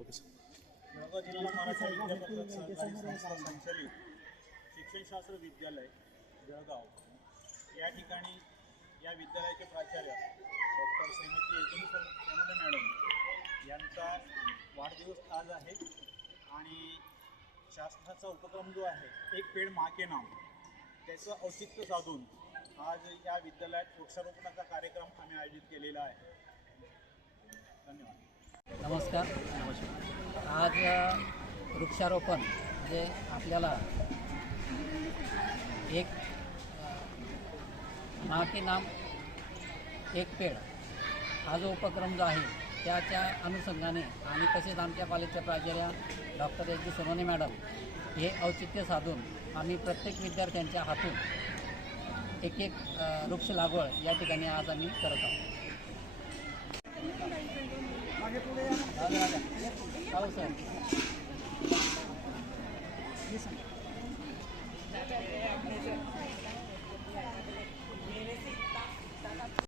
Okay sir Jalgaon जिल्हा मराठा विद्यापीठ सहकारी संस्था संचलित शिक्षणशास्त्र विद्यालय जळगाव. या ठिकाणी या विद्यालयाचे प्राचार्य डॉक्टर श्रीमती यजनी सोनोने मॅडम यांचा वाढदिवस आज आहे आणि शासनाचा उपक्रम जो आहे एक पेड माके नाम त्याचं औचित्य साधून आज या विद्यालयात वृक्षारोपणाचा कार्यक्रम आम्ही आयोजित केलेला आहे. धन्यवाद. नमस्कार. आज वृक्षारोपण जे आपल्याला एक अ, माँ के नाम एक पेड हा जो उपक्रम जो आहे त्याच्या अनुषंगाने आणि तसेच आमच्या कॉलेजच्या प्राचार्या doctor H D Sonone madam हे औचित्य साधून आम्ही प्रत्येक विद्यार्थ्यांच्या हातून एक एक वृक्ष लागवड या ठिकाणी आज आम्ही करत आहोत. राजा, राजा. हो सर